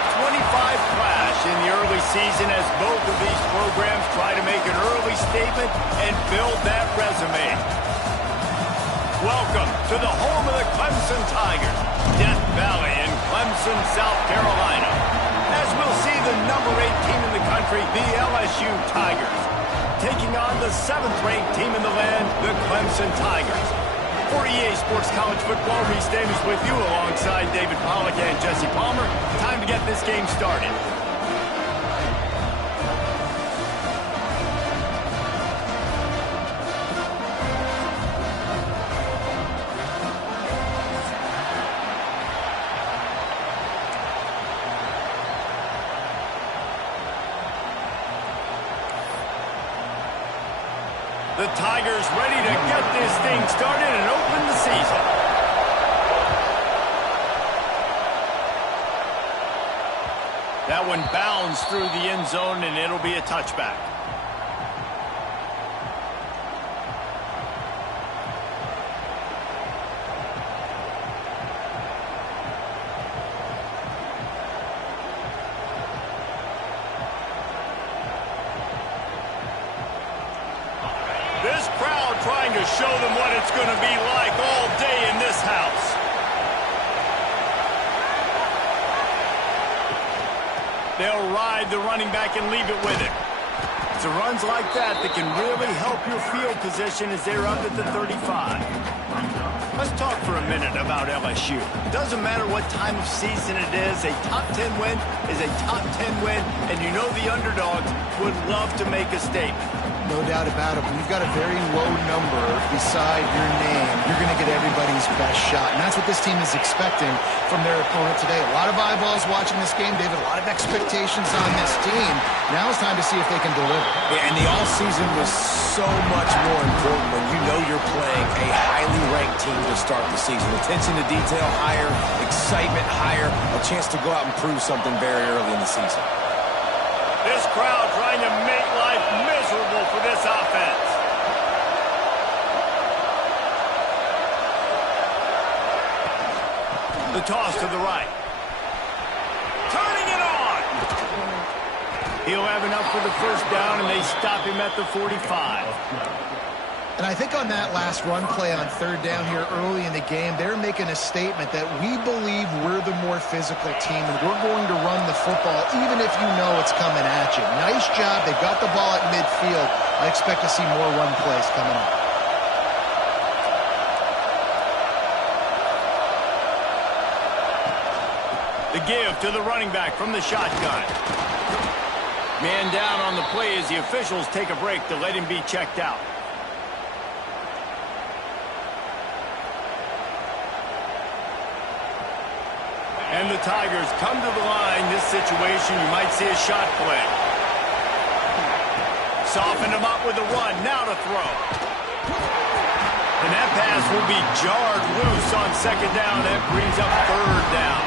top 25 clash in the early season as both of these programs try to make an early statement and build that resume. Welcome to the home of the Clemson Tigers, Death Valley in Clemson, South Carolina. As we'll see the number 8 team in the country, the LSU Tigers, taking on the 7th-ranked team in the land, the Clemson Tigers. For EA Sports College Football, Reese Davis with you alongside David Pollack and Jesse Palmer. Time to get this game started. The Tigers ready to get this thing started and open the season. That one bounds through the end zone, and it'll be a touchback. This crowd trying to show them what it's going to be like all day in this house. They'll ride the running back and leave it with him. It's the runs like that that can really help your field position as they're up at the 35. Let's talk for a minute about LSU. Doesn't matter what time of season it is, a top 10 win is a top 10 win, and you know the underdogs would love to make a statement. No doubt about it. When you've got a very low number beside your name, you're going to get everybody's best shot. And that's what this team is expecting from their opponent today. A lot of eyeballs watching this game, David. A lot of expectations on this team. Now it's time to see if they can deliver. Yeah, and the offseason was so much more important when you know you're playing a highly ranked team to start the season. Attention to detail higher, excitement higher, a chance to go out and prove something very early in the season. This crowd trying to make life miserable for this offense. The toss to the right. Turning it on. He'll have enough for the first down, and they stop him at the 45. And I think on that last run play on third down here early in the game, they're making a statement that we believe we're the more physical team and we're going to run the football even if you know it's coming at you. Nice job. They've got the ball at midfield. I expect to see more run plays coming up. The give to the running back from the shotgun. Man down on the play as the officials take a break to let him be checked out. And the Tigers come to the line. This situation, you might see a shot play. Soften him up with a run. Now to throw. And that pass will be jarred loose on second down. That brings up third down.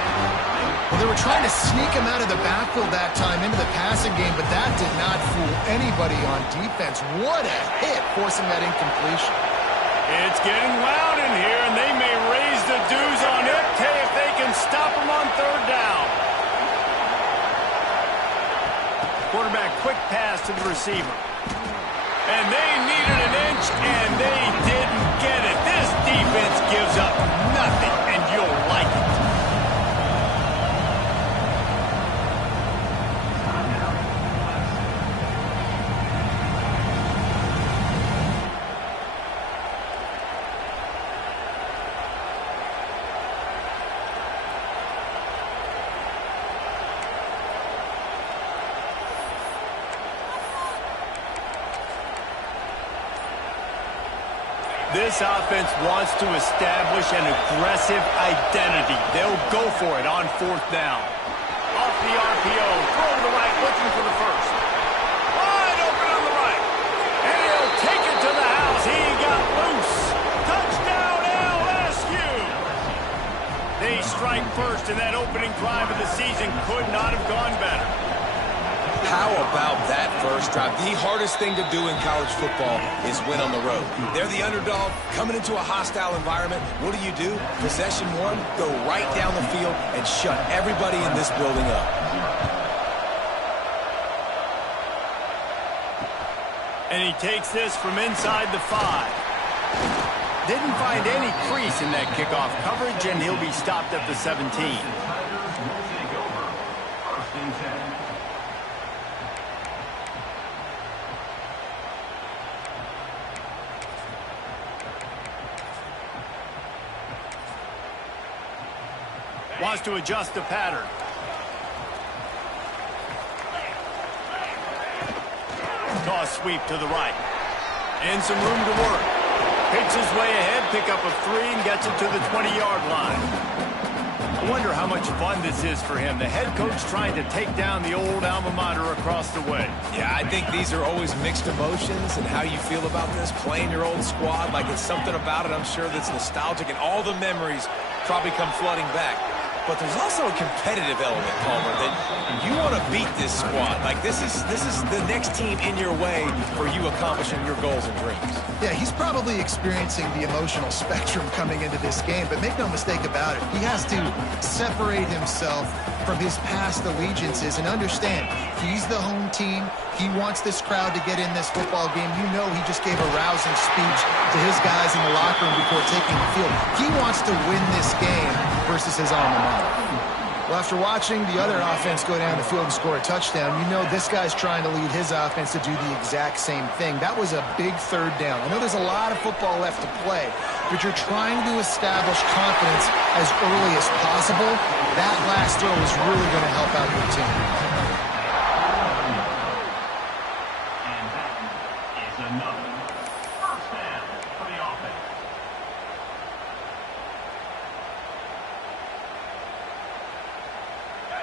Well, they were trying to sneak him out of the backfield that time into the passing game, but that did not fool anybody on defense. What a hit, forcing that incompletion. It's getting loud in here, and they may raise the dues on it if they can stop him on third down. Quarterback quick pass to the receiver. And they needed an inch, and they didn't get it. This defense gives up nothing, and you'll like it. This offense wants to establish an aggressive identity. They'll go for it on fourth down. Off the RPO, throw to the right, looking for the first. Wide open on the right. And he'll take it to the house. He got loose. Touchdown, LSU. They strike first, and that opening drive of the season could not have gone better. How about that first drive? The hardest thing to do in college football is win on the road. They're the underdog coming into a hostile environment. What do? Possession one, go right down the field and shut everybody in this building up. And he takes this from inside the 5. Didn't find any crease in that kickoff coverage, and he'll be stopped at the 17. Wants to adjust the pattern. Toss sweep to the right. And some room to work. Picks his way ahead, pick up a 3, and gets it to the 20-yard line. I wonder how much fun this is for him. The head coach trying to take down the old alma mater across the way. Yeah, I think these are always mixed emotions, and how you feel about this, playing your old squad, like it's something about it, I'm sure, that's nostalgic, and all the memories probably come flooding back. But there's also a competitive element, Palmer, that you want to beat this squad. Like, this is the next team in your way for you accomplishing your goals and dreams. Yeah, he's probably experiencing the emotional spectrum coming into this game, but make no mistake about it, he has to separate himself from his past allegiances and understand he's the home team. He wants this crowd to get in this football game. You know he just gave a rousing speech to his guys in the locker room before taking the field. He wants to win this game versus his alma mater. Well, after watching the other offense go down the field and score a touchdown, you know this guy's trying to lead his offense to do the exact same thing. That was a big third down. I know there's a lot of football left to play, but you're trying to establish confidence as early as possible. That last throw is really going to help out your team. And that is another first down for the offense.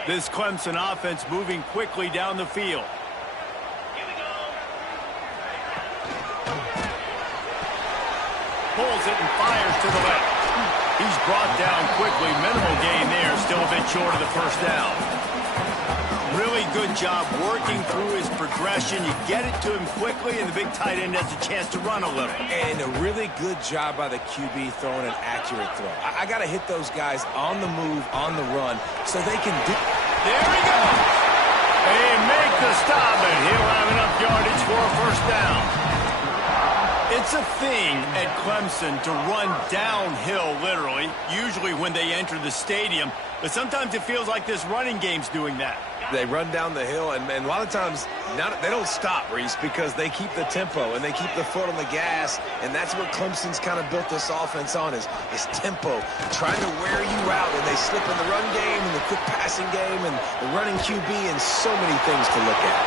This Clemson offense moving quickly down the field. Pulls it and fires to the left. He's brought down quickly. Minimal gain there. Still a bit short of the first down. Really good job working through his progression. You get it to him quickly, and the big tight end has a chance to run a little. And a really good job by the QB throwing an accurate throw. I got to hit those guys on the move, on the run, so they can do... There he goes. They make the stop, and he'll have enough yardage for a first down. It's a thing at Clemson to run downhill, literally, usually when they enter the stadium. But sometimes it feels like this running game's doing that. They run down the hill, and a lot of times they don't stop, Reese, because they keep the tempo and they keep the foot on the gas, and that's what Clemson's kind of built this offense on is tempo, trying to wear you out, and they slip in the run game and the quick passing game and the running QB and so many things to look at.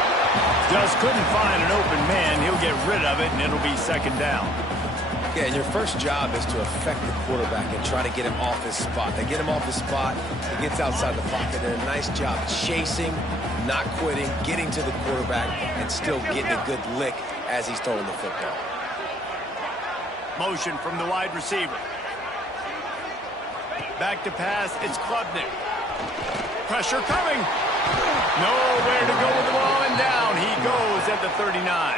Just couldn't find an open man. He'll get rid of it, and it'll be second down. Yeah, and your first job is to affect the quarterback and try to get him off his spot. They get him off his spot, he gets outside the pocket, and a nice job chasing, not quitting, getting to the quarterback, and still getting a good lick as he's throwing the football. Motion from the wide receiver. Back to pass, it's Klubnik. Pressure coming. Nowhere to go with the ball, and down he goes at the 39.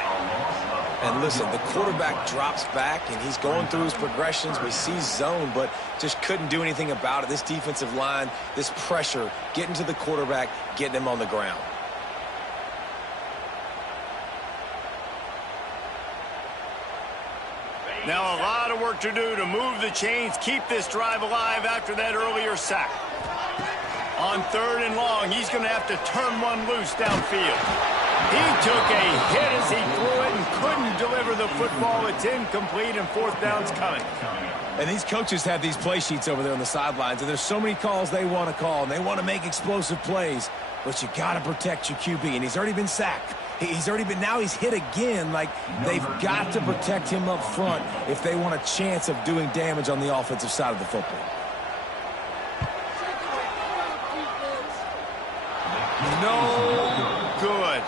And listen, the quarterback drops back, and he's going through his progressions. We see zone, but just couldn't do anything about it. This defensive line, this pressure, getting to the quarterback, getting him on the ground. Now a lot of work to do to move the chains, keep this drive alive after that earlier sack. On third and long, he's going to have to turn one loose downfield. He took a hit as he threw it and couldn't deliver the football. It's incomplete, and fourth down's coming. And these coaches have these play sheets over there on the sidelines, and there's so many calls they want to call, and they want to make explosive plays. But you got to protect your QB, and he's already been sacked. Now he's hit again. Like, they've got to protect him up front if they want a chance of doing damage on the offensive side of the football. No good.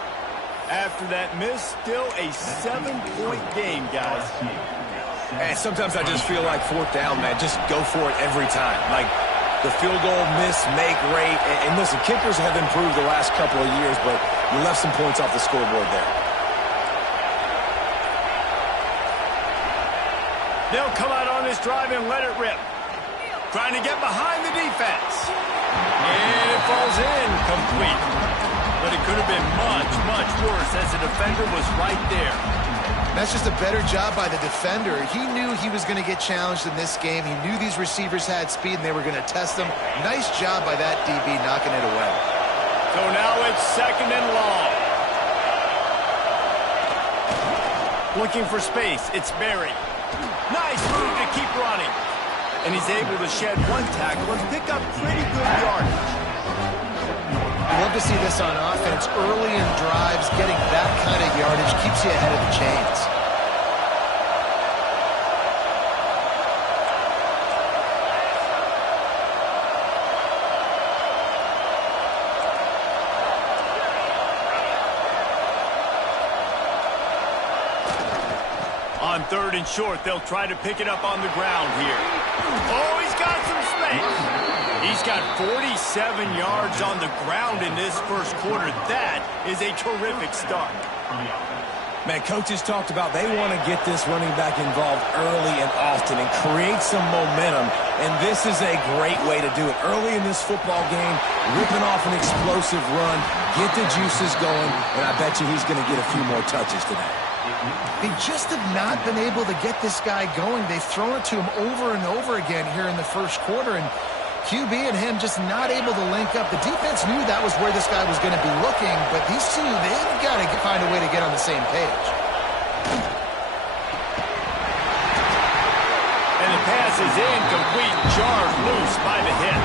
After that miss, still a 7-point game, guys. And sometimes I just feel like fourth down, man, just go for it every time. Like, the field goal miss, make rate. And listen, kickers have improved the last couple of years, but you left some points off the scoreboard there. They'll come out on this drive and let it rip. Trying to get behind the defense. And it falls in complete. but it could have been much, much worse as the defender was right there. That's just a better job by the defender. He knew he was going to get challenged in this game. He knew these receivers had speed and they were going to test him. Nice job by that DB knocking it away. So now it's 2nd and long. Looking for space. It's Barry. Nice move to keep running. And he's able to shed one tackle and pick up pretty good yardage. I love to see this on offense. Early in drives, getting that kind of yardage keeps you ahead of the chains. On 3rd and short, they'll try to pick it up on the ground here. Oh, he's got some space. He's got 47 yards on the ground in this first quarter. That is a terrific start. Man, coaches talked about they want to get this running back involved early and often and create some momentum, and this is a great way to do it. Early in this football game, ripping off an explosive run, get the juices going, and I bet you he's going to get a few more touches today. They just have not been able to get this guy going. They've thrown it to him over and over again here in the first quarter, and QB and him just not able to link up. The defense knew that was where this guy was going to be looking, but these two, they've got to find a way to get on the same page. And the pass is incomplete, jarred loose by the hit.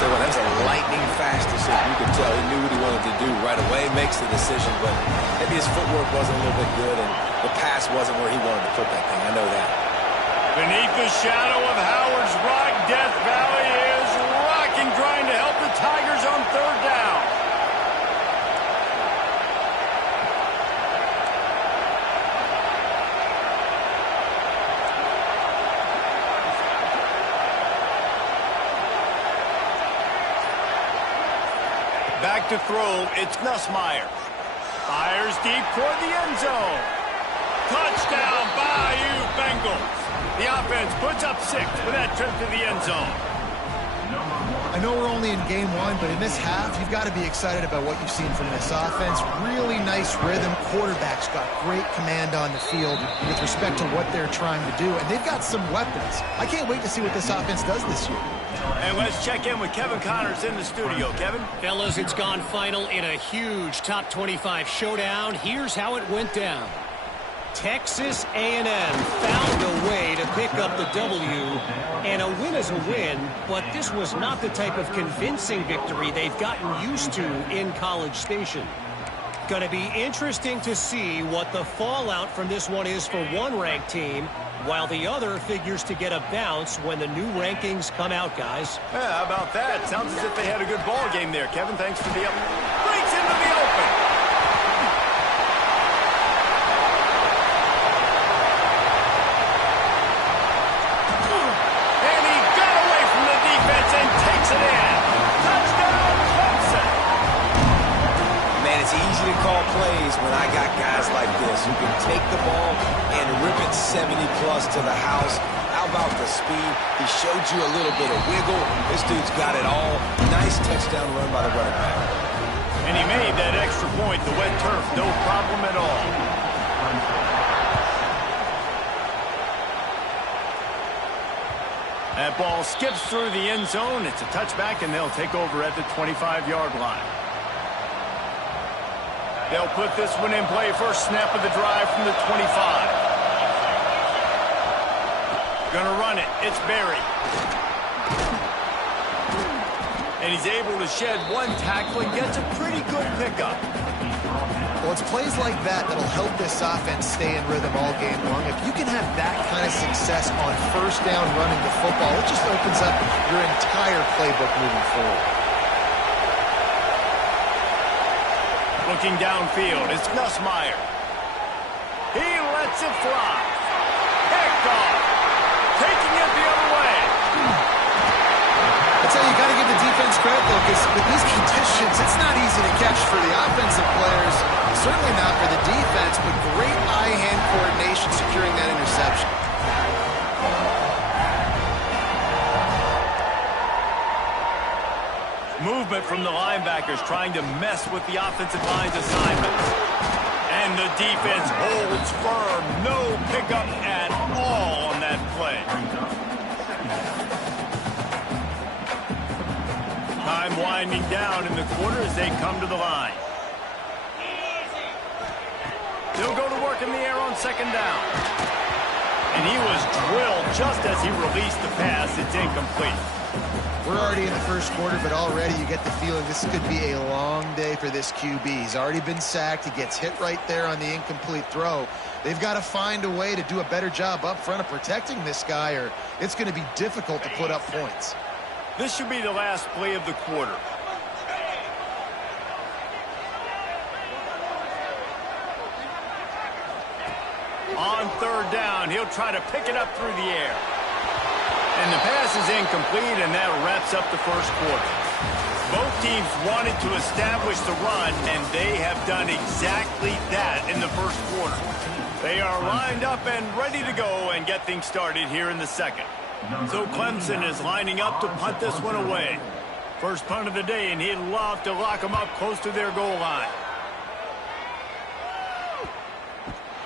So that was a lightning-fast decision. You could tell he knew what he wanted to do right away, makes the decision, but maybe his footwork wasn't a little bit good, and the pass wasn't where he wanted to put that thing. I know that. Beneath the shadow of Howard's Rock, Death Valley is rocking, trying to help the Tigers on 3rd down. Back to throw, it's Nussmeier. Fires deep toward the end zone. Touchdown, Bayou Bengals. The offense puts up 6 for that trip to the end zone. I know we're only in game 1, but in this half, you've got to be excited about what you've seen from this offense. Really nice rhythm. Quarterback's got great command on the field with respect to what they're trying to do, and they've got some weapons. I can't wait to see what this offense does this year. And let's check in with Kevin Connors in the studio. Kevin? Fellas, it's gone final in a huge top 25 showdown. Here's how it went down. Texas A&M found a way to pick up the W, and a win is a win, but this was not the type of convincing victory they've gotten used to in College Station. Going to be interesting to see what the fallout from this one is for one ranked team, while the other figures to get a bounce when the new rankings come out, guys. Yeah, how about that? Sounds as if they had a good ball game there. Kevin, thanks for the up. Breaks into the open. Call plays when I got guys like this who can take the ball and rip it 70-plus to the house. How about the speed? He showed you a little bit of wiggle. This dude's got it all. Nice touchdown run by the running back. And he made that extra point, the wet turf, no problem at all. That ball skips through the end zone. It's a touchback, and they'll take over at the 25-yard line. They'll put this one in play. First snap of the drive from the 25. Gonna run it. It's Barry. And he's able to shed one tackle and gets a pretty good pickup. Well, it's plays like that that'll help this offense stay in rhythm all game long. If you can have that kind of success on first down running the football, it just opens up your entire playbook moving forward. Looking downfield, it's Nussmeier. He lets it fly. Picked off. Taking it the other way. That's how you got to give the defense credit, though, because with these conditions, it's not easy to catch for the offensive players. Certainly not for the defense, but great eye-hand coordination securing that interception. movement from the linebackers trying to mess with the offensive line's assignments. And the defense holds firm. No pickup at all on that play. Time winding down in the quarter as they come to the line. They'll go to work in the air on second down. And he was drilled just as he released the pass. It's incomplete. We're already in the first quarter, but already you get the feeling this could be a long day for this QB. He's already been sacked. He gets hit right there on the incomplete throw. They've got to find a way to do a better job up front of protecting this guy, or it's going to be difficult to put up points. This should be the last play of the quarter. On third down, he'll try to pick it up through the air. And the pass is incomplete, and that wraps up the first quarter. Both teams wanted to establish the run, and they have done exactly that in the first quarter. They are lined up and ready to go and get things started here in the second. So Clemson is lining up to punt this one away. First punt of the day, and he'd love to lock them up close to their goal line.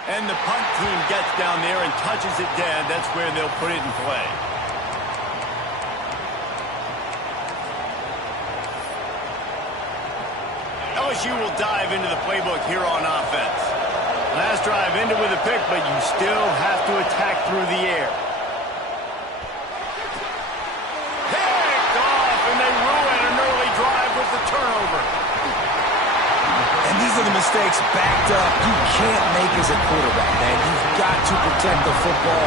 And the punt team gets down there and touches it dead. That's where they'll put it in play. LSU will dive into the playbook here on offense. Last drive ended with a pick, but you still have to attack through the air. Picked off, and they ruin an early drive with the turnover. And these are the mistakes backed up you can't make as a quarterback, man. You've got to protect the football.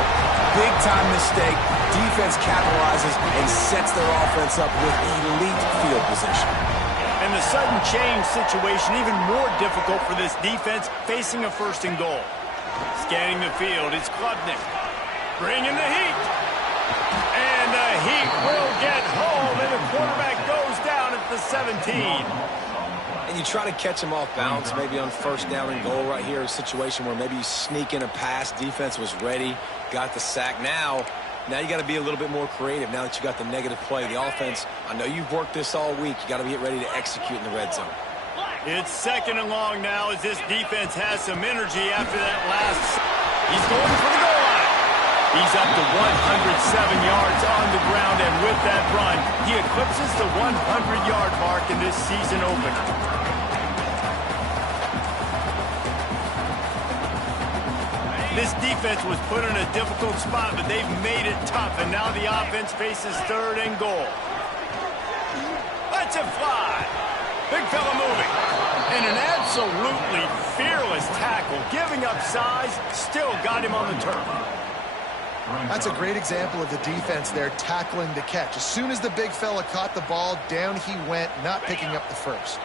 Big-time mistake. Defense capitalizes and sets their offense up with elite field position. And the sudden change situation even more difficult for this defense facing a first and goal. Scanning the field, it's Klubnik. Bringing the heat. And the heat will get home, and the quarterback goes down at the 17. And you try to catch him off balance, maybe on first down and goal right here, a situation where maybe you sneak in a pass, defense was ready, got the sack. Now you got to be a little bit more creative now that you got the negative play. The offense, I know you've worked this all week. You got to get ready to execute in the red zone. It's second and long now as this defense has some energy after that last. He's going for the goal line. He's up to 107 yards on the ground, and with that run, he eclipses the 100-yard mark in this season opener. This defense was put in a difficult spot, but they've made it tough, and now the offense faces third and goal. Let's it fly. Big fella moving. And an absolutely fearless tackle, giving up size, still got him on the turf. That's a great example of the defense there tackling the catch. As soon as the big fella caught the ball, down he went, not picking up the first.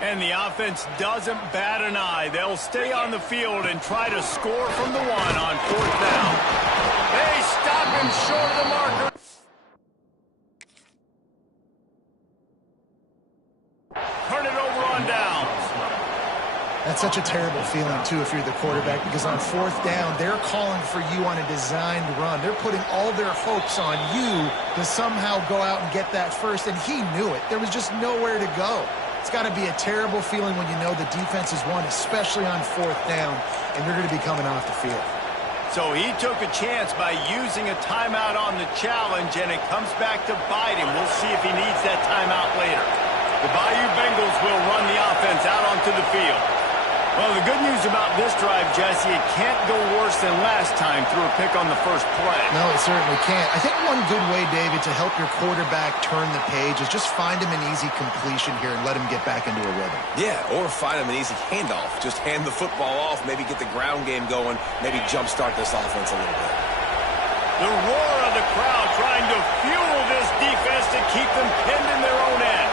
And the offense doesn't bat an eye. They'll stay on the field and try to score from the one on fourth down. They stop him short of the marker. Turn it over on downs. That's such a terrible feeling, too, if you're the quarterback, because on fourth down, they're calling for you on a designed run. They're putting all their hopes on you to somehow go out and get that first, and he knew it. There was just nowhere to go. It's got to be a terrible feeling when you know the defense has won, especially on fourth down, and you're going to be coming off the field. So he took a chance by using a timeout on the challenge, and it comes back to bite him. We'll see if he needs that timeout later. The Bayou Bengals will run the offense out onto the field. Well, the good news about this drive, Jesse, it can't go worse than last time through a pick on the first play. No, it certainly can't. I think one good way, David, to help your quarterback turn the page is just find him an easy completion here and let him get back into a rhythm. Yeah, or find him an easy handoff. Just hand the football off, maybe get the ground game going, maybe jumpstart this offense a little bit. The roar of the crowd trying to fuel this defense to keep them pinned in their own end.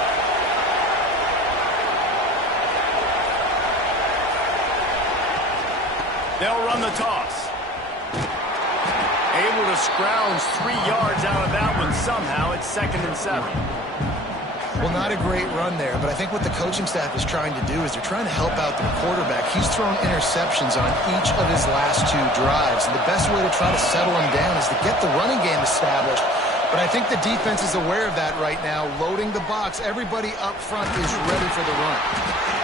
They'll run the toss. Able to scrounge 3 yards out of that one somehow. It's 2nd and 7. Well, not a great run there, but I think what the coaching staff is trying to do is they're trying to help out their quarterback. He's thrown interceptions on each of his last 2 drives, and the best way to try to settle him down is to get the running game established. But I think the defense is aware of that right now, loading the box. Everybody up front is ready for the run.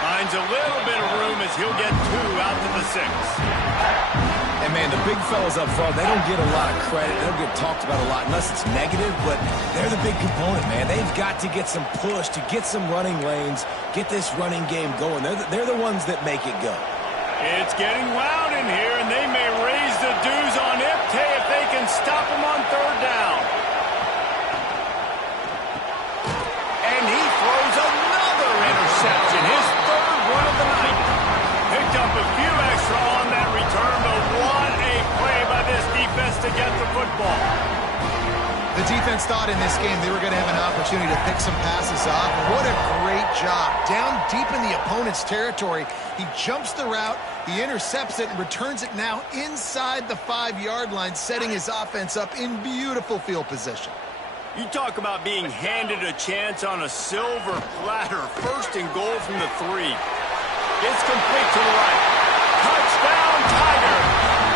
Finds a little bit of room as he'll get 2 out to the 6. And, man, the big fellas up front, they don't get a lot of credit. They don't get talked about a lot unless it's negative, but they're the big component, man. They've got to get some push to get some running lanes, get this running game going. They're the ones that make it go. It's getting loud in here, and they may raise the dues on Ipte if they can stop him on 3rd down. And he throws another interception, his 3rd one of the night. Picked up a few extra on that return, but what a play by this defense to get the football. The defense thought in this game they were going to have an opportunity to pick some passes off. What a great job. Down deep in the opponent's territory, he jumps the route, he intercepts it, and returns it now inside the 5-yard line, setting his offense up in beautiful field position. You talk about being handed a chance on a silver platter. 1st and goal from the 3. It's complete to the right. Touchdown, Tiger.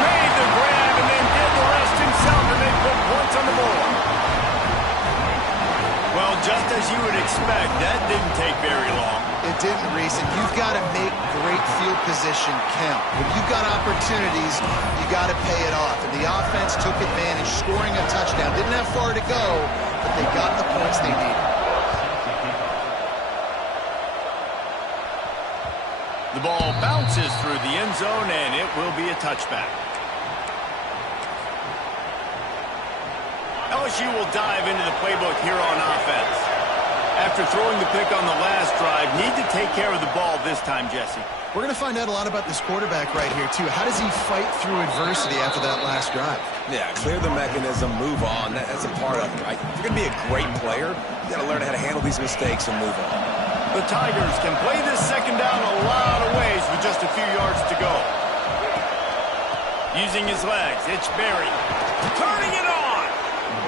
Made the grab and then did the rest himself, and they put points on the board. Well, just as you would expect, that didn't take very long. It didn't, Reese, and you've got to make great field position count. When you've got opportunities, you got to pay it off. And the offense took advantage, scoring a touchdown. Didn't have far to go, but they got the points they needed. The ball bounces through the end zone, and it will be a touchback. LSU will dive into the playbook here on offense. After throwing the pick on the last drive, need to take care of the ball this time, Jesse. We're going to find out a lot about this quarterback right here, too. How does he fight through adversity after that last drive? Yeah, clear the mechanism, move on. That's a part of it, right? If you're going to be a great player, you got to learn how to handle these mistakes and move on. The Tigers can play this 2nd down a lot of ways with just a few yards to go. Using his legs, it's Berry. Turning it on!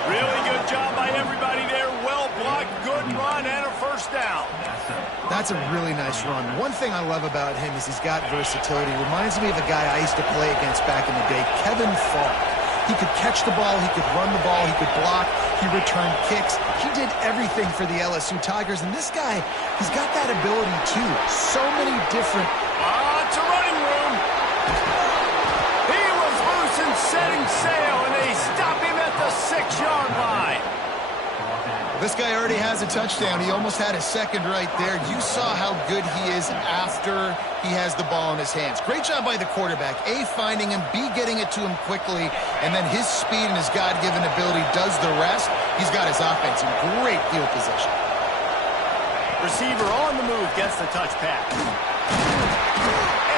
Really good job by everybody there. Well blocked, good run, and a 1st down. That's a really nice run. One thing I love about him is he's got versatility. Reminds me of a guy I used to play against back in the day, Kevin Falk. He could catch the ball, he could run the ball, he could block, he returned kicks. He did everything for the LSU Tigers, and this guy, he's got that ability too. So many different... It's a running room. He was loose and setting sail, and they stop him at the 6-yard line. This guy already has a touchdown. He almost had a 2nd right there. You saw how good he is after he has the ball in his hands. Great job by the quarterback. A, finding him, B, getting it to him quickly, and then his speed and his God-given ability does the rest. He's got his offense in great field position. Receiver on the move gets the touch pass.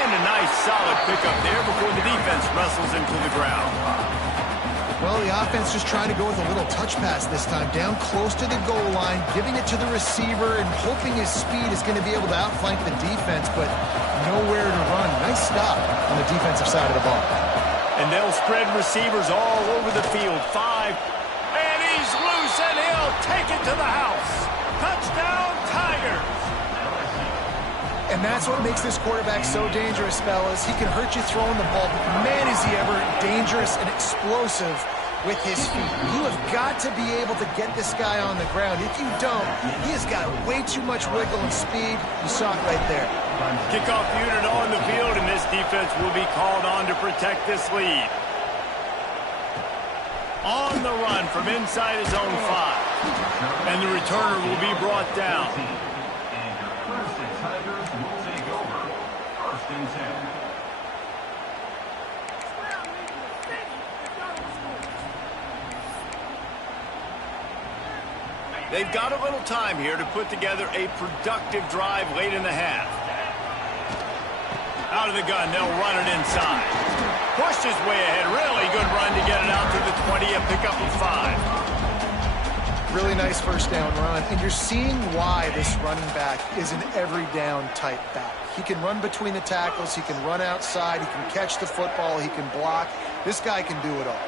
And a nice solid pickup there before the defense wrestles him to the ground. Well, the offense just trying to go with a little touch pass this time, down close to the goal line, giving it to the receiver and hoping his speed is going to be able to outflank the defense, but nowhere to run. Nice stop on the defensive side of the ball. And they'll spread receivers all over the field. 5. And he's loose, and he'll take it to the house. Touchdown, Tigers. And that's what makes this quarterback so dangerous, fellas. He can hurt you throwing the ball, but man, is he ever dangerous and explosive with his feet. You have got to be able to get this guy on the ground. If you don't, he has got way too much wiggle and speed. You saw it right there. Kickoff unit on the field, and this defense will be called on to protect this lead. On the run from inside his own 5. And the returner will be brought down. They've got a little time here to put together a productive drive late in the half. Out of the gun, they'll run it inside. Pushed his way ahead. Really good run to get it out to the 20, a pickup of 5. Really nice 1st down run. And you're seeing why this running back is an every down type back. He can run between the tackles. He can run outside. He can catch the football. He can block. This guy can do it all.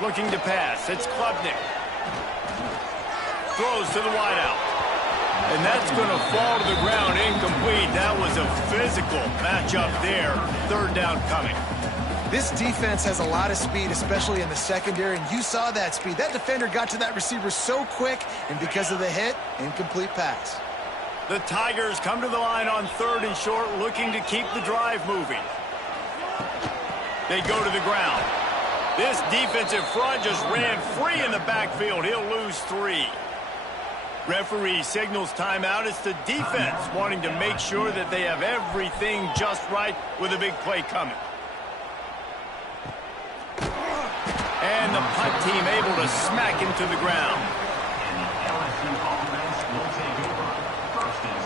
Looking to pass. It's Klubnik. Throws to the wideout. And that's going to fall to the ground incomplete. That was a physical matchup there. 3rd down coming. This defense has a lot of speed, especially in the secondary, and you saw that speed. That defender got to that receiver so quick, and because of the hit, incomplete pass. The Tigers come to the line on 3rd and short, looking to keep the drive moving. They go to the ground. This defensive front just ran free in the backfield. He'll lose 3. Referee signals timeout. It's the defense wanting to make sure that they have everything just right with a big play coming. And the punt team able to smack him to the ground. And the LSU offense will take over. 1st and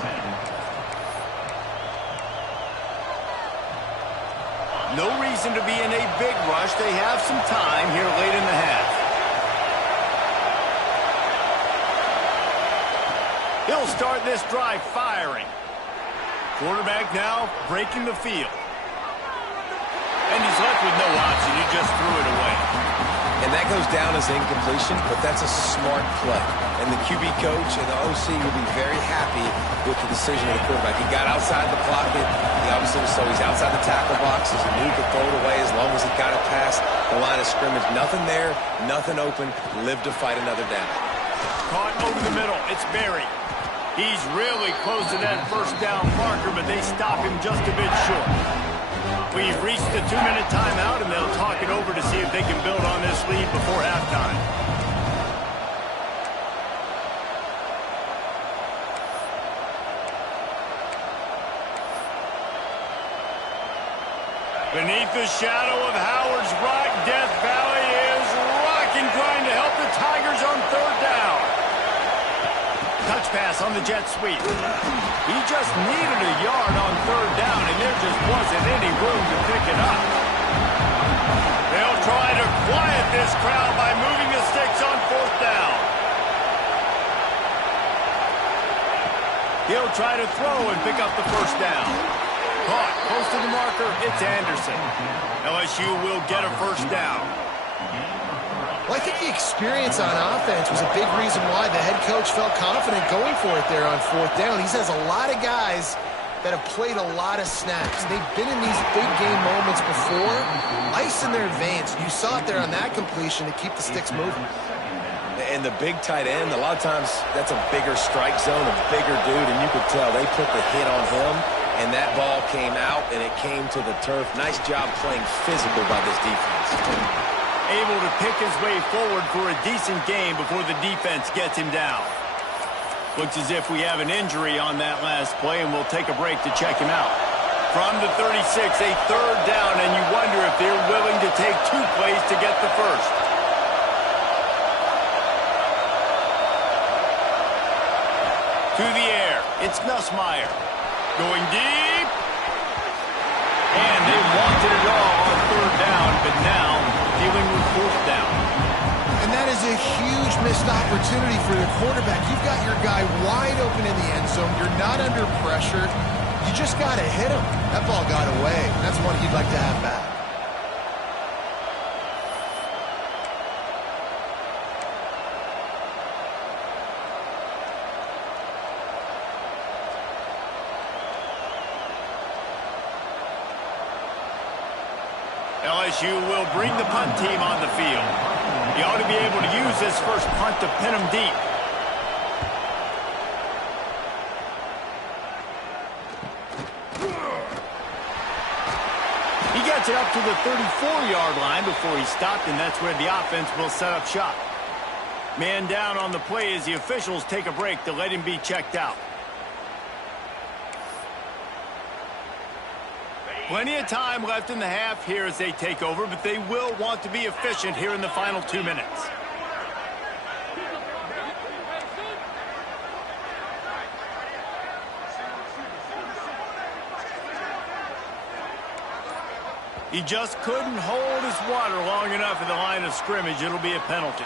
10. No reason to be in a big rush. They have some time here late in the half. He'll start this drive firing. Quarterback now breaking the field. And he's left with no option. He just threw it away. And that goes down as incompletion, but that's a smart play. And the QB coach and the OC will be very happy with the decision of the quarterback. He got outside the pocket. He obviously so he's outside the tackle boxes. He knew he could throw it away as long as he got it past the line of scrimmage. Nothing there, nothing open. Live to fight another down. Caught over the middle. It's Berry. He's really close to that 1st down marker, but they stop him just a bit short. We've reached the 2-minute timeout, and they'll talk it over to see if they can build on this lead before halftime. Beneath the shadow of Howard's Rock, Death Valley is rocking, trying to help the Tigers on 3rd down. Touch pass on the jet sweep. He just needed a yard on 3rd down, and there just wasn't any room to pick it up. They'll try to quiet this crowd by moving the sticks on 4th down. He'll try to throw and pick up the 1st down. Caught close to the marker. It's Anderson. LSU will get a 1st down. Well, I think the experience on offense was a big reason why the head coach felt confident going for it there on 4th down. He has a lot of guys that have played a lot of snaps. They've been in these big game moments before. Ice in their veins. You saw it there on that completion to keep the sticks moving. And the big tight end, a lot of times that's a bigger strike zone, a bigger dude, and you could tell they put the hit on him, and that ball came out, and it came to the turf. Nice job playing physical by this defense. Able to pick his way forward for a decent game before the defense gets him down. Looks as if we have an injury on that last play, and we'll take a break to check him out. From the 36, a 3rd down, and you wonder if they're willing to take 2 plays to get the 1st. To the air, it's Nussmeier. Going deep. And they wanted it all on 3rd down, but now dealing with 4th down. And that is a huge missed opportunity for the quarterback. You've got your guy wide open in the end zone. You're not under pressure. You just got to hit him. That ball got away. That's one you'd like to have back. LSU will bring the punt team on the field. He ought to be able to use this 1st punt to pin him deep. He gets it up to the 34-yard line before he stopped, and that's where the offense will set up shop. Man down on the play as the officials take a break to let him be checked out. Plenty of time left in the half here as they take over, but they will want to be efficient here in the final 2 minutes. He just couldn't hold his water long enough in the line of scrimmage. It'll be a penalty.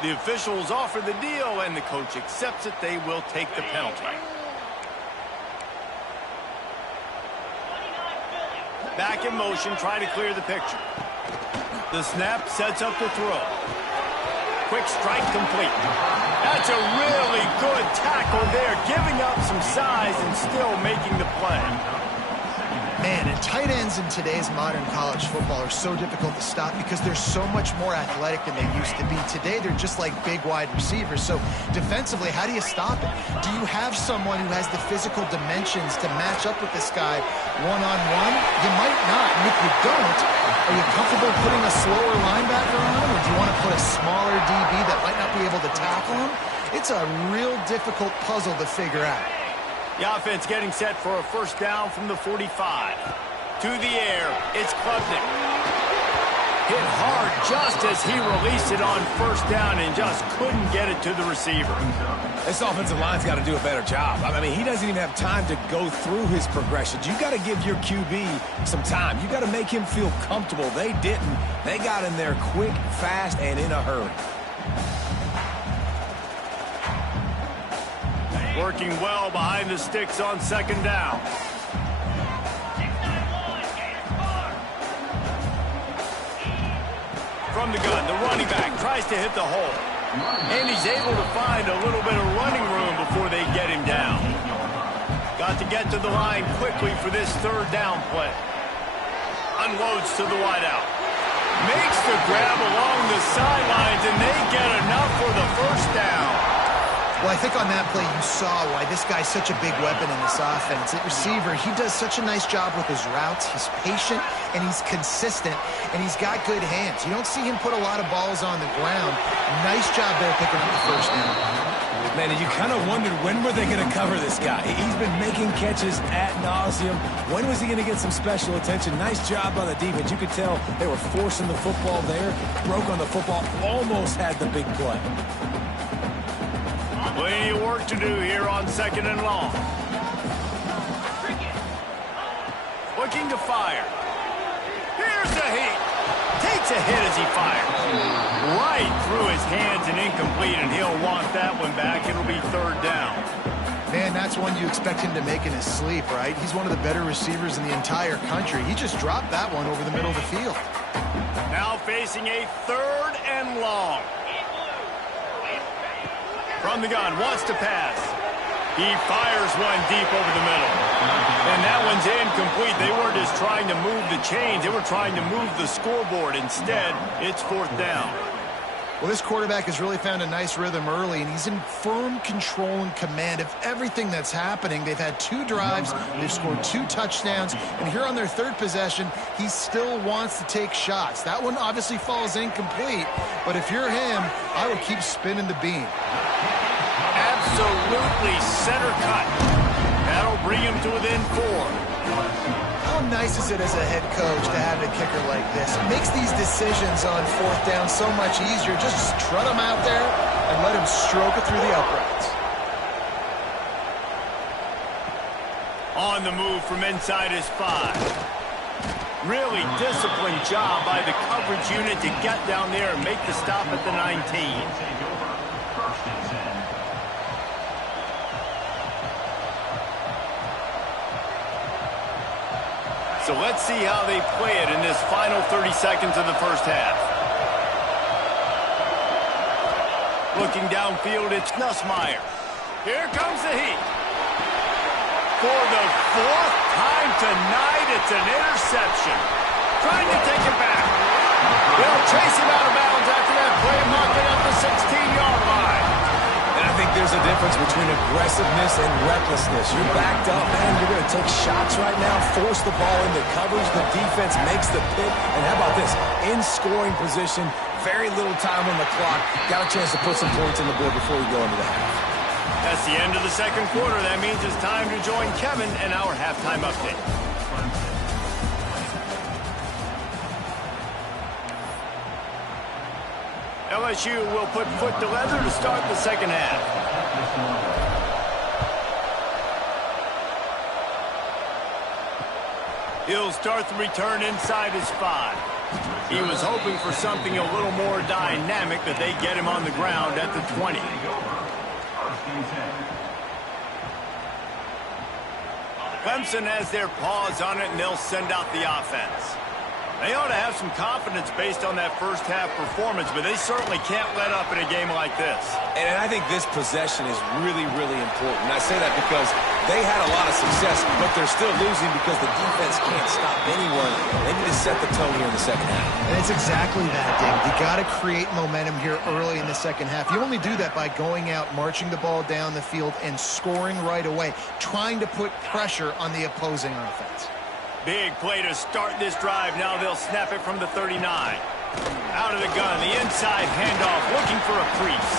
The officials offer the deal, and the coach accepts it. They will take the penalty. Back in motion, try to clear the picture. The snap sets up the throw. Quick strike complete. That's a really good tackle there, giving up some size and still making the play. Man, and tight ends in today's modern college football are so difficult to stop because they're so much more athletic than they used to be. Today, they're just like big wide receivers. So defensively, how do you stop it? Do you have someone who has the physical dimensions to match up with this guy one-on-one? You might not. And if you don't, are you comfortable putting a slower linebacker on him? Or do you want to put a smaller DB that might not be able to tackle him? It's a real difficult puzzle to figure out. The offense getting set for a first down from the 45. To the air, it's Klubnik. Hit hard just as he released it on first down and just couldn't get it to the receiver. This offensive line's got to do a better job. I mean, he doesn't even have time to go through his progressions. You got to give your QB some time. You got to make him feel comfortable. They didn't. They got in there quick, fast, and in a hurry. Working well behind the sticks on second down. From the gun, the running back tries to hit the hole. And he's able to find a little bit of running room before they get him down. Got to get to the line quickly for this third down play. Unloads to the wideout. Makes the grab along the sidelines, and they get enough for the first down. Well, I think on that play you saw why this guy's such a big weapon in this offense. At receiver, he does such a nice job with his routes. He's patient, and he's consistent, and he's got good hands. You don't see him put a lot of balls on the ground. Nice job there picking up the first down. Man, you kind of wondered when were they going to cover this guy. He's been making catches ad nauseum. When was he going to get some special attention? Nice job on the defense. You could tell they were forcing the football there. Broke on the football, almost had the big play. Plenty of work to do here on second and long. Looking to fire. Here's the heat. Takes a hit as he fires. Right through his hands and incomplete, and he'll want that one back. It'll be third down. Man, that's one you expect him to make in his sleep, right? He's one of the better receivers in the entire country. He just dropped that one over the middle of the field. Now facing a third and long. From the gun, wants to pass. He fires one deep over the middle. And that one's incomplete. They weren't just trying to move the chains. They were trying to move the scoreboard. Instead, it's fourth down. Well, this quarterback has really found a nice rhythm early, and he's in firm control and command of everything that's happening. They've had 2 drives. They've scored 2 touchdowns. And here on their third possession, he still wants to take shots. That one obviously falls incomplete. But if you're him, I would keep spinning the beam. Absolutely center cut. That'll bring him to within 4. How nice is it as a head coach to have a kicker like this? It makes these decisions on fourth down so much easier. Just strut him out there and let him stroke it through the uprights. On the move from inside his 5. Really disciplined job by the coverage unit to get down there and make the stop at the 19. So let's see how they play it in this final 30 seconds of the first half. Looking downfield, it's Nussmeier. Here comes the heat. For the 4th time tonight, it's an interception. Trying to take it back. They'll chase him out of bounds after that play and knock it at the 16-yard line. And I think there's a difference between aggressiveness and recklessness. You're backed up, man. You're going to take shots right now, force the ball into coverage. The defense makes the pick. And how about this? In scoring position, very little time on the clock. Got a chance to put some points on the board before you go into the half. That's the end of the second quarter. That means it's time to join Kevin and our halftime update. LSU will put foot to leather to start the second half. He'll start the return inside his 5. He was hoping for something a little more dynamic, but they get him on the ground at the 20. Clemson has their paws on it, and they'll send out the offense. They ought to have some confidence based on that first half performance, but they certainly can't let up in a game like this. And I think this possession is really, really important. And I say that because they had a lot of success, but they're still losing because the defense can't stop anyone. They need to set the tone here in the second half. And it's exactly that, Dave. You got to create momentum here early in the second half. You only do that by going out, marching the ball down the field, and scoring right away, trying to put pressure on the opposing offense. Big play to start this drive. Now they'll snap it from the 39. Out of the gun, the inside handoff, looking for a crease.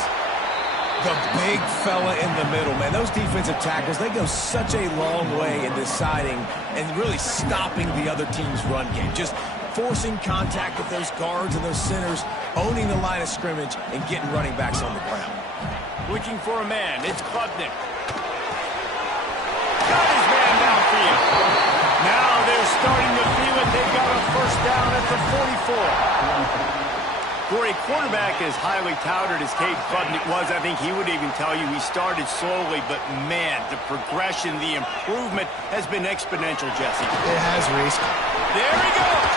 The big fella in the middle, man. Those defensive tackles, they go such a long way in deciding and really stopping the other team's run game. Just forcing contact with those guards and those centers, owning the line of scrimmage, and getting running backs on the ground. Looking for a man. It's Klubnik. Got his man downfield. Now they're starting to feel it. They've got a first down at the 44. For a quarterback as highly touted as Cade Klubnik was, I think he would even tell you he started slowly, but man, the progression, the improvement has been exponential, Jesse. It has, Reese. There he goes.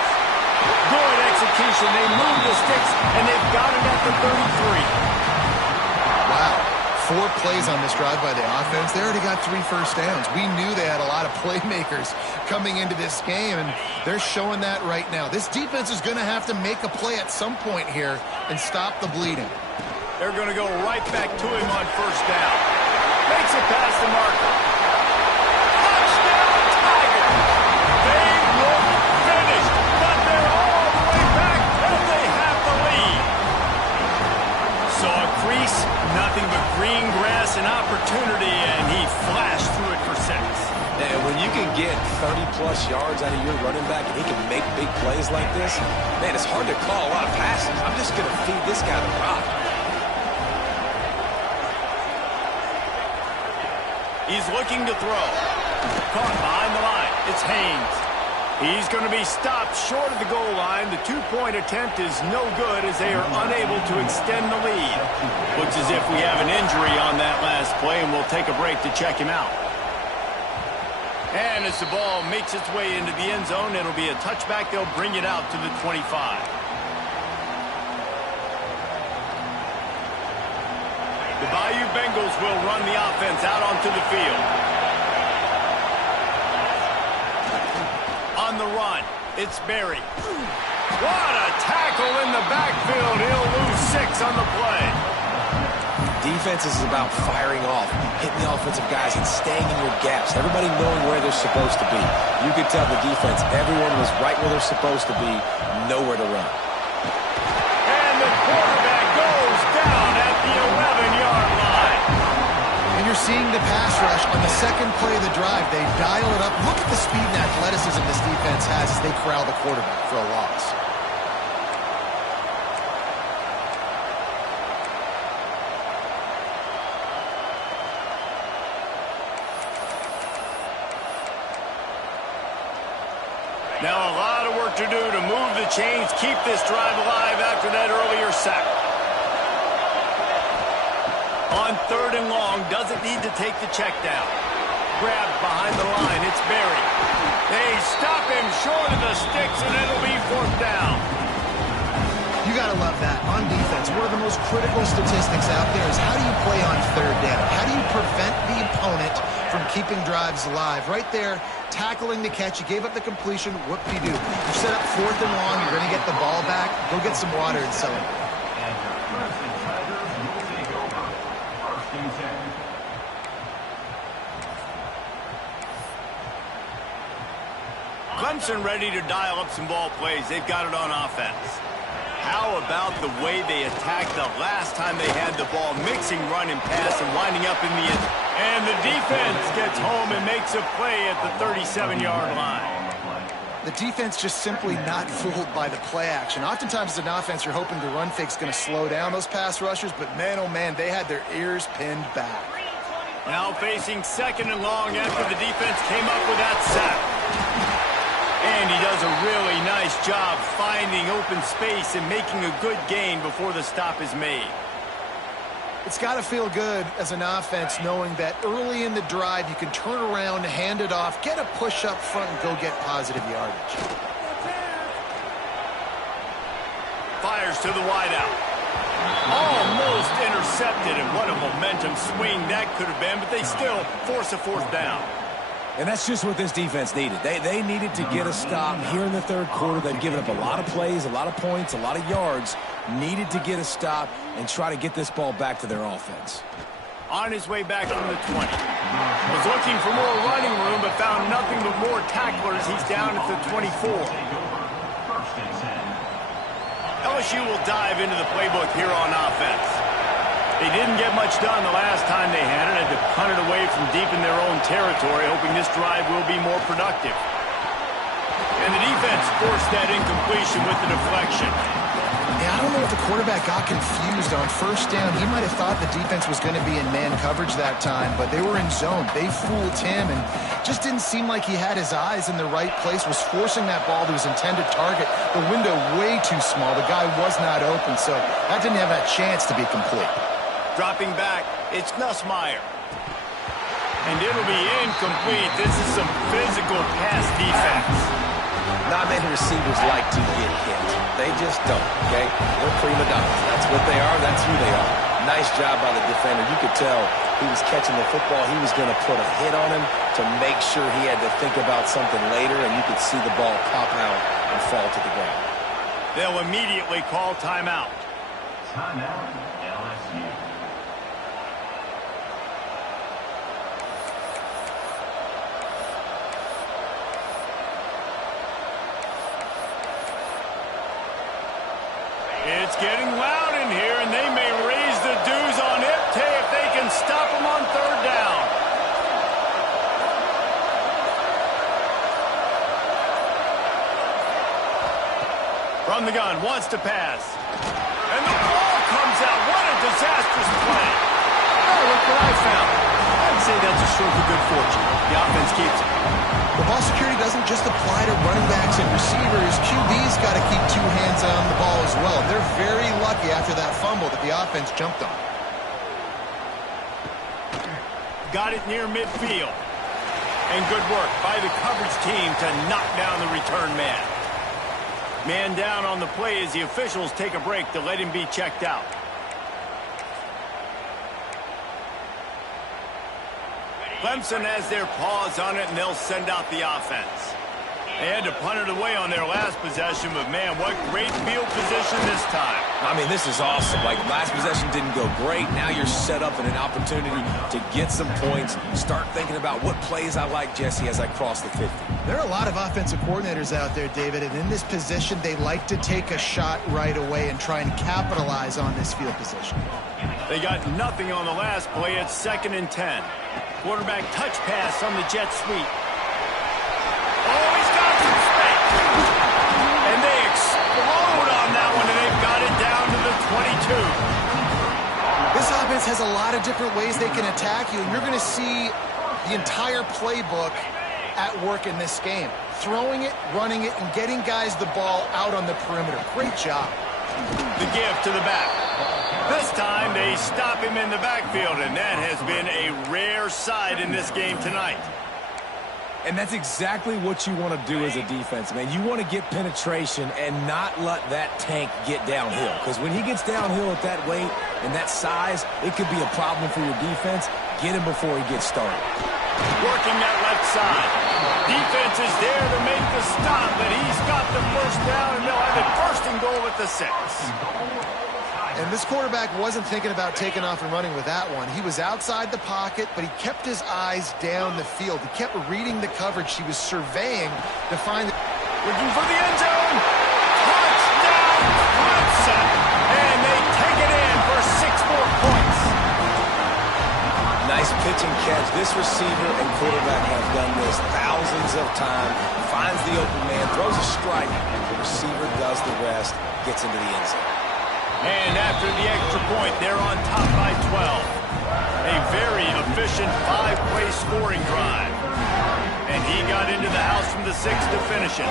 Good execution. They move the sticks, and they've got it at the 33. Wow. 4 plays on this drive by the offense. They already got 3 first downs. We knew they had a lot of playmakers coming into this game, and they're showing that right now. This defense is going to have to make a play at some point here and stop the bleeding. They're going to go right back to him on first down. Makes it past the marker. Touchdown, Tigers! They look finished, but they're all the way back, and they have the lead. So a crease, nothing but green grass and opportunity, and he flashed through it for 6. And when you can get 30-plus yards out of your running back and he can make big plays like this, man, it's hard to call a lot of passes. I'm just going to feed this guy the rock. He's looking to throw. Caught behind the line. It's Haynes. He's going to be stopped short of the goal line. The 2-point attempt is no good as they are unable to extend the lead. Looks as if we have an injury on that last play, and we'll take a break to check him out. And as the ball makes its way into the end zone, it'll be a touchback. They'll bring it out to the 25. The Bayou Bengals will run the offense out onto the field. On the run, it's Berry. What a tackle in the backfield. He'll lose 6 on the play. Defense is about firing off, hitting the offensive guys, and staying in your gaps. Everybody knowing where they're supposed to be. You could tell the defense, everyone was right where they're supposed to be, nowhere to run. And the quarterback goes down at the 11-yard line. And you're seeing the pass rush on the second play of the drive. They dial it up. Look at the speed and athleticism this defense has as they corral the quarterback for a loss. Now a lot of work to do to move the chains, keep this drive alive after that earlier sack. On 3rd and long, doesn't need to take the check down. Grabbed behind the line, it's Berry. They stop him short of the sticks, and it'll be 4th down. You got to love that. On defense, one of the most critical statistics out there is how do you play on 3rd down? How do you prevent the opponent from keeping drives alive? Right there, tackling the catch. You gave up the completion. What do? You set up 4th and long. You're going to get the ball back. Go get some water and celebrate. Clemson ready to dial up some ball plays. They've got it on offense. How about the way they attacked the last time they had the ball, mixing run and pass and winding up in the end. And the defense gets home and makes a play at the 37-yard line. The defense just simply not fooled by the play action. Oftentimes as an offense, you're hoping the run fake's going to slow down those pass rushers, but man, oh man, they had their ears pinned back. Now facing 2nd and long after the defense came up with that sack. And he does a really nice job finding open space and making a good gain before the stop is made. It's got to feel good as an offense knowing that early in the drive you can turn around, hand it off, get a push up front, and go get positive yardage. fires to the wideout. Almost intercepted, and what a momentum swing that could have been, but they still force a fourth down. And that's just what this defense needed. They needed to get a stop here in the third quarter. They've given up a lot of plays, a lot of points, a lot of yards. Needed to get a stop and try to get this ball back to their offense. On his way back from the 20. Was looking for more running room, but found nothing but more tacklers. He's down at the 24. LSU will dive into the playbook here on offense. They didn't get much done the last time they had it. Had to punt it away from deep in their own territory, hoping this drive will be more productive. And the defense forced that incompletion with the deflection. Yeah, I don't know if the quarterback got confused on first down. He might have thought the defense was going to be in man coverage that time, but they were in zone. They fooled him and just didn't seem like he had his eyes in the right place, was forcing that ball to his intended target. The window way too small. The guy was not open, so that didn't have that chance to be complete. Dropping back, it's Nussmeier. And it'll be incomplete. This is some physical pass defense. Not many receivers like to get hit. They just don't, okay? They're prima donnas. That's what they are. That's who they are. Nice job by the defender. You could tell he was catching the football. He was going to put a hit on him to make sure he had to think about something later, and you could see the ball pop out and fall to the ground. They'll immediately call timeout. Timeout, LSU. It's getting loud in here, and they may raise the dues on Ipte if they can stop them on third down. From the gun, wants to pass. And the ball comes out. What a disastrous play. Oh, look what I found. I'd say that's a stroke of good fortune. The offense keeps it. The ball security doesn't just apply to running backs and receivers. QB's got to keep two hands on the ball as well. They're very lucky after that fumble that the offense jumped on. Got it near midfield. And good work by the coverage team to knock down the return man. Man down on the play as the officials take a break to let him be checked out. Clemson has their paws on it, and they'll send out the offense. They had to punt it away on their last possession, but, man, what great field position this time. I mean, this is awesome. Like, last possession didn't go great. Now you're set up in an opportunity to get some points. Start thinking about what plays I like, Jesse, as I cross the 50. There are a lot of offensive coordinators out there, David, and in this position, they like to take a shot right away and try and capitalize on this field position. They got nothing on the last play. It's 2nd and 10. Quarterback touch pass on the jet sweep. Oh, he's got some space. And they explode on that one, and they've got it down to the 22. This offense has a lot of different ways they can attack you, and you're going to see the entire playbook at work in this game. Throwing it, running it, and getting guys the ball out on the perimeter. Great job. The give to the back. This time they stop him in the backfield, and that has been a rare sight in this game tonight. And that's exactly what you want to do as a defense, man. You want to get penetration and not let that tank get downhill. Because when he gets downhill at that weight and that size, it could be a problem for your defense. Get him before he gets started. Working that left side. Defense is there to make the stop, but he's got the first down, and they'll have it 1st and goal at the 6. And this quarterback wasn't thinking about taking off and running with that one. He was outside the pocket, but he kept his eyes down the field. He kept reading the coverage. He was surveying to find... Looking for the end zone. Touchdown, Clemson. And they take it in for 6 more points. Nice pitch and catch. This receiver and quarterback have done this thousands of times. Finds the open man, throws a strike. The receiver does the rest, gets into the end zone. And after the extra point, they're on top by 12. A very efficient 5-play scoring drive. And he got into the house from the 6 to finish it.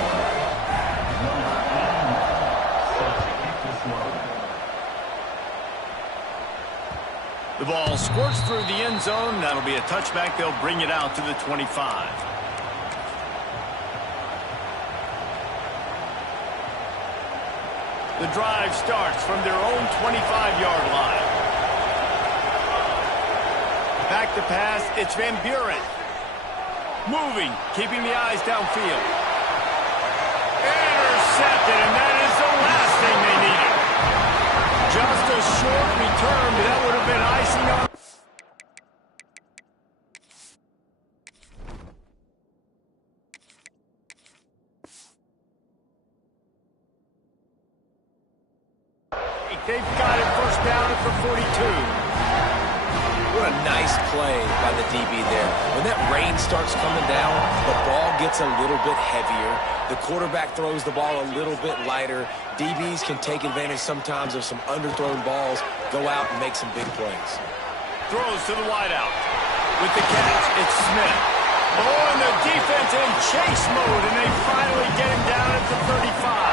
The ball squirts through the end zone. That'll be a touchback. They'll bring it out to the 25. The drive starts from their own 25-yard line. Back to pass, it's Van Buren. Moving, keeping the eyes downfield. Intercepted, and that is the last thing they needed. Just a short return, but that would have been icing on. They've got it first down at the 42. What a nice play by the DB there. When that rain starts coming down, the ball gets a little bit heavier. The quarterback throws the ball a little bit lighter. DBs can take advantage sometimes of some underthrown balls, go out and make some big plays. Throws to the wideout. With the catch, it's Smith. Oh, and the defense in chase mode, and they finally get him down at the 35.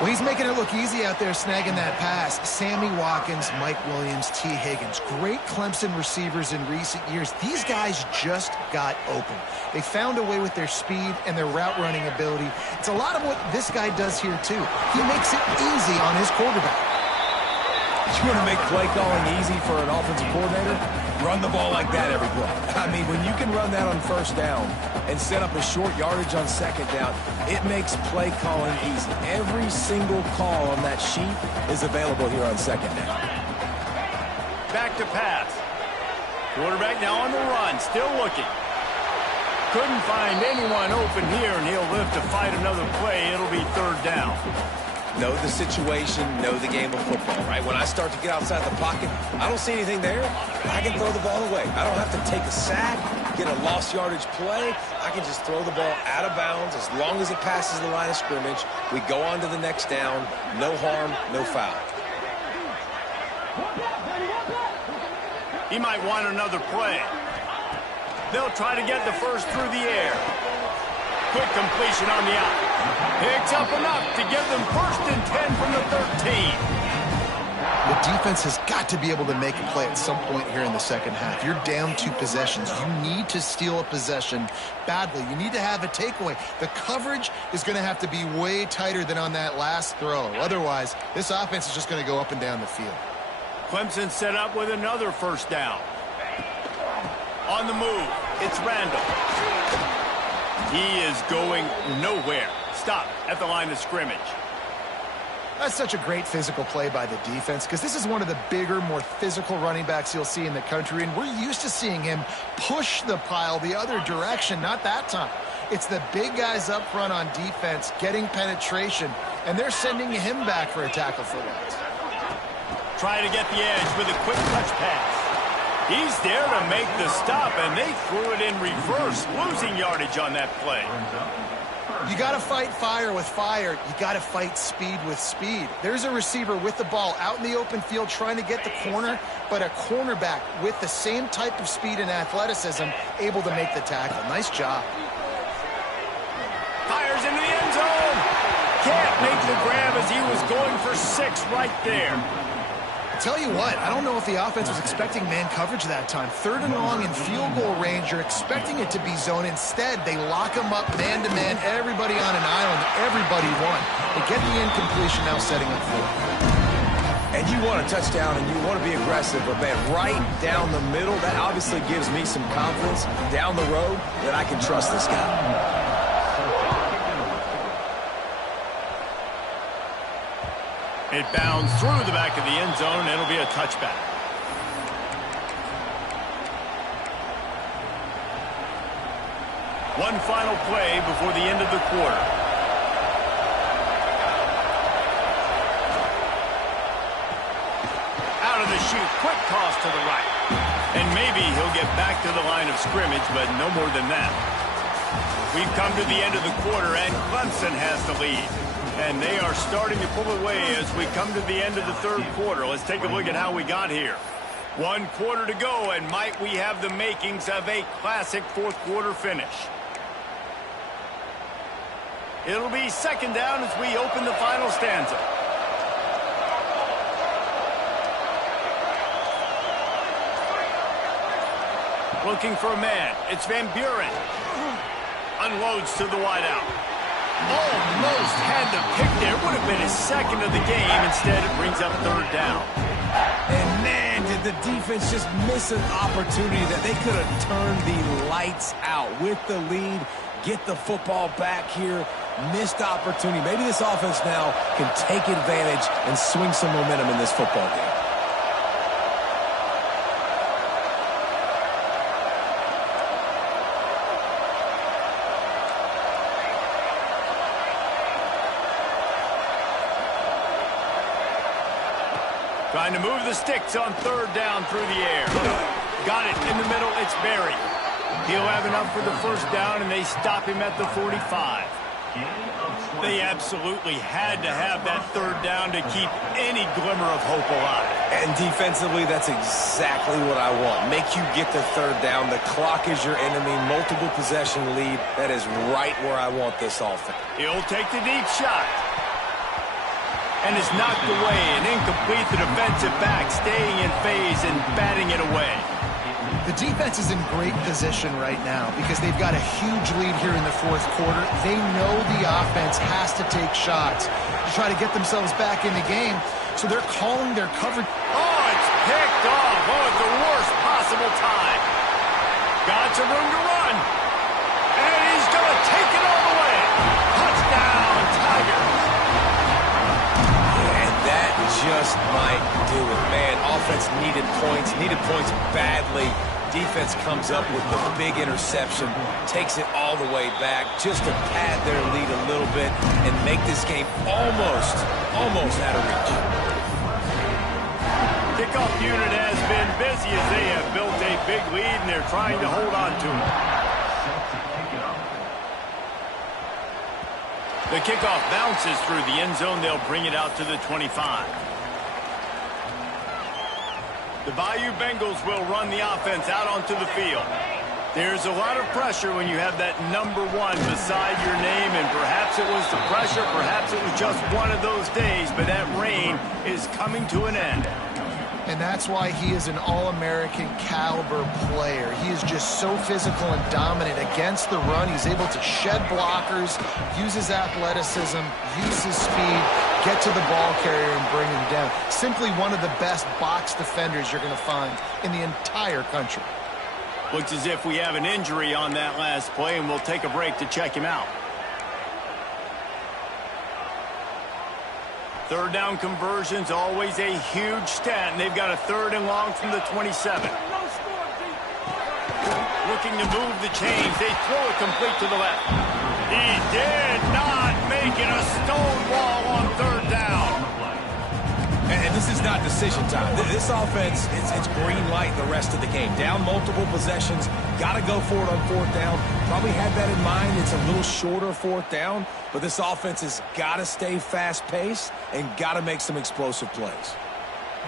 Well, he's making it look easy out there snagging that pass. Sammy Watkins, Mike Williams, T. Higgins. Great Clemson receivers in recent years. These guys just got open. They found a way with their speed and their route running ability. It's a lot of what this guy does here, too. He makes it easy on his quarterback. You want to make play calling easy for an offensive coordinator? Run the ball like that every play. I mean, when you can run that on first down and set up a short yardage on second down, it makes play calling easy. Every single call on that sheet is available here on second down. Back to pass. Quarterback now on the run, still looking. Couldn't find anyone open here, and he'll live to fight another play. It'll be third down. Know the situation, know the game of football, right? When I start to get outside the pocket, I don't see anything there. I can throw the ball away. I don't have to take a sack, get a lost yardage play. I can just throw the ball out of bounds as long as it passes the line of scrimmage. We go on to the next down. No harm, no foul. He might want another play. They'll try to get the first through the air. Quick completion on the out. Picks up enough to give them first and 10 from the 13. The defense has got to be able to make a play at some point here in the second half. You're down 2 possessions. You need to steal a possession badly. You need to have a takeaway. The coverage is going to have to be way tighter than on that last throw. Otherwise, this offense is just going to go up and down the field. Clemson set up with another first down. On the move, it's Randall. He is going nowhere. Stop at the line of scrimmage. That's such a great physical play by the defense because this is one of the bigger, more physical running backs you'll see in the country, and we're used to seeing him push the pile the other direction. Not that time. It's the big guys up front on defense getting penetration, and they're sending him back for a tackle for loss. Try to get the edge with a quick touch pass. He's there to make the stop, and they threw it in reverse, losing yardage on that play. You got to fight fire with fire. You got to fight speed with speed. There's a receiver with the ball out in the open field trying to get the corner, but a cornerback with the same type of speed and athleticism able to make the tackle. Nice job. Fires into the end zone. Can't make the grab as he was going for 6 right there. Tell you what, I don't know if the offense was expecting man coverage that time. 3rd and long in field goal range, you're expecting it to be zone. Instead, they lock him up man-to-man, everybody on an island, everybody won. They get the incompletion now setting up for it. And you want a touchdown and you want to be aggressive, but man, right down the middle, that obviously gives me some confidence down the road that I can trust this guy. It bounds through the back of the end zone, and it'll be a touchback. One final play before the end of the quarter. Out of the chute, quick toss to the right. And maybe he'll get back to the line of scrimmage, but no more than that. We've come to the end of the quarter, and Clemson has the lead. And they are starting to pull away as we come to the end of the 3rd quarter. Let's take a look at how we got here. 1 quarter to go, and might we have the makings of a classic 4th quarter finish. It'll be 2nd down as we open the final stanza. Looking for a man. It's Van Buren. Unloads to the wideout. Almost had the pick there. Would have been his second of the game. Instead, it brings up third down. And man, did the defense just miss an opportunity that they could have turned the lights out with the lead, get the football back here. Missed opportunity. Maybe this offense now can take advantage and swing some momentum in this football game. Trying to move the sticks on third down through the air. Got it in the middle. It's Berry. He'll have enough for the first down, and they stop him at the 45. They absolutely had to have that third down to keep any glimmer of hope alive. And defensively, that's exactly what I want. Make you get the third down. The clock is your enemy. Multiple possession lead. That is right where I want this offense. He'll take the deep shot. And is knocked away and incomplete. The defensive back staying in phase and batting it away. The defense is in great position right now because they've got a huge lead here in the fourth quarter. They know the offense has to take shots to try to get themselves back in the game. So they're calling their coverage. Oh, it's picked off. Oh, at the worst possible time. Got some room to run. And he's going to take it all the way. Touchdown, Tigers. And that just might do it. Man, offense needed points badly. Defense comes up with the big interception, takes it all the way back just to pad their lead a little bit and make this game almost out of reach. Kickoff unit has been busy as they have built a big lead and they're trying to hold on to it. The kickoff bounces through the end zone. They'll bring it out to the 25. The Bayou Bengals will run the offense out onto the field. There's a lot of pressure when you have that number one beside your name, and perhaps it was the pressure, perhaps it was just one of those days, but that reign is coming to an end. And that's why he is an all-American caliber player. He is just so physical and dominant against the run. He's able to shed blockers, use his athleticism, use his speed, get to the ball carrier and bring him down. Simply one of the best box defenders you're going to find in the entire country. Looks as if we have an injury on that last play, and we'll take a break to check him out. Third down conversions, always a huge stat, and they've got a third and long from the 27. Looking to move the chains. They throw it complete to the left. He did not make it a stonewall on third down. And this is not decision time. This offense, it's green light the rest of the game. Down multiple possessions, got to go for it on fourth down. Probably had that in mind. It's a little shorter fourth down, but this offense has got to stay fast-paced and got to make some explosive plays.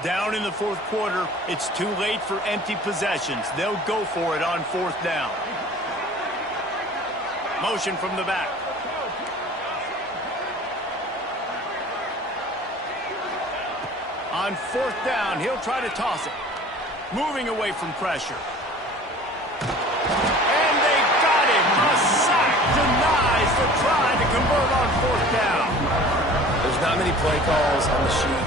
Down in the fourth quarter, it's too late for empty possessions. They'll go for it on fourth down. Motion from the back. On fourth down, he'll try to toss it. Moving away from pressure. And they got him. A sack denies the try to convert on fourth down. There's not many play calls on the sheet